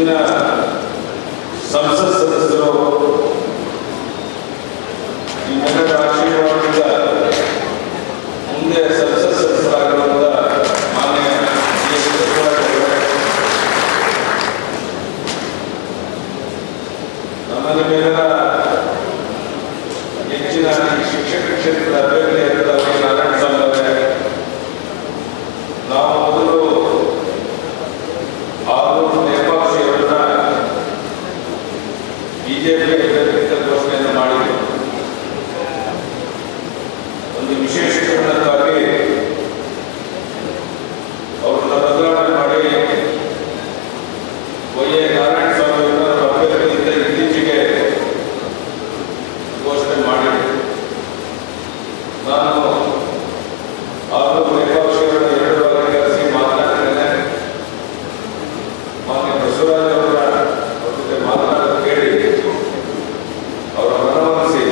ಇಂದಿನ ಸಂಸತ್ ಸದಸ್ಯರು ನಿಮ್ಮೆಲ್ಲರ ಆಶೀರ್ವಾದದಿಂದ ಮುಂದೆ ಸಂಸತ್ ಸದಸ್ಯರಾಗಿರುವಂಥ ಮಾನ್ಯ ನಮ್ಮ ನಿಮ್ಮೆಲ್ಲರ ಹೆಚ್ಚಿನ ಶಿಕ್ಷಕ ಕ್ಷೇತ್ರದ ಅಭ್ಯರ್ಥಿಯಾಗಿದ್ದ ನಾರಾಯಣ ಸ್ವಾಮಿ ಅವರೇ, ನಾವು ಮೊದಲು ಆಲೂರು ನೇಪಾಕ್ಷಿ ಅವರನ್ನ ಬಿಜೆಪಿ ಅಭ್ಯರ್ಥಿ ಘೋಷಣೆಯನ್ನು ಮಾಡಿದೆ. ಒಂದು ವಿಶೇಷ ಕಾರಣಕ್ಕಾಗಿ ಅವರನ್ನ ಬದಲಾವಣೆ ಮಾಡಿ ವೈ.ಎ. ನಾರಾಯಣ ಸ್ವಾಮಿ ಅವರನ್ನ ಅಭ್ಯರ್ಥಿಯಿಂದ ಇತ್ತೀಚೆಗೆ ಘೋಷಣೆ ಮಾಡಿದೆ. ನಾನು ಆಲೂರು ನೇಪಾಕ್ಷಿ ಅವರನ್ನ 2 ಬಾರಿ ಕರೆಸಿ ಮಾತನಾಡಿದ್ದೇನೆ. ಮಾನ್ಯ ಬಸವರಾಜ್ ಅವರ ಜೊತೆ ಮಾತನಾಡಲು ಕೇಳಿ ಅವರ ಮನವೊಲಿಸಿ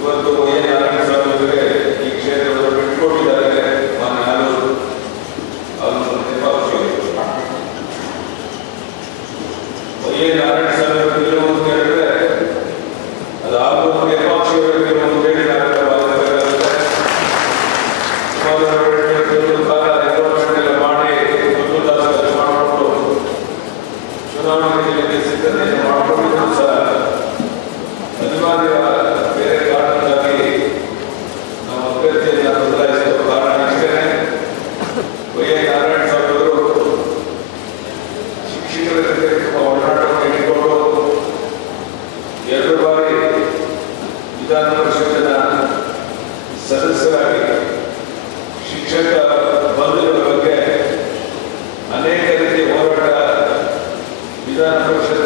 ಇವತ್ತು ವೈ.ಎ. ನಾರಾಯಣ ಸ್ವಾಮಿ ಅವರಿಗೆ ಈ ಕ್ಷೇತ್ರವನ್ನು ಬಿಟ್ಟುಕೊಟ್ಟಿದ್ದಾರೆ. ಮಾನ್ಯ ಆಲೂರು ನೇಪಾಕ್ಷಿ ವೈ.ಎ. ನಾರಾಯಣ ಸ್ವಾಮಿ ಅವರು ಗೆಲುವು ಅಂತ ಹೇಳಿದ್ರೆ ಅದು ಆಲೂರು ನೇಪಾಕ್ಷಿ ಅವರ ಗೆಲುವು ಅಂತ ಹೇಳಿ ನಾವೆಲ್ಲ ಭಾವಿಸಬೇಕಾಗುತ್ತೆ. ಮಾಡಿಕೊಂಡು ಚುನಾವಣೆಗೆ ಸಿದ್ಧತೆಯನ್ನು ಮಾಡಿಕೊಂಡಿದ್ದು ಸಹ ಅನಿವಾರ್ಯ ಬೇರೆ ಕಾರಣಕ್ಕಾಗಿ ನಮ್ಮ ಅಭ್ಯರ್ಥಿಯನ್ನು ಬದಲಾಯಿಸುವ ಕಾರಣ ಇಷ್ಟೇ. ವೈ.ಎ. ನಾರಾಯಣ ಸ್ವಾಮಿ ಅವರು ಶಿಕ್ಷಕರ ಜೊತೆ ಒಡನಾಟವನ್ನು ಇಟ್ಟುಕೊಂಡು 2 ಬಾರಿ ವಿಧಾನ ಪರಿಷತ್ತಿನ ಸದಸ್ಯರಾಗಿ ಶಿಕ್ಷಕ ಬಂಧುಗಳ ಬಗ್ಗೆ ಅನೇಕ ರೀತಿಯ ಹೋರಾಟ ವಿಧಾನ ಪರಿಷತ್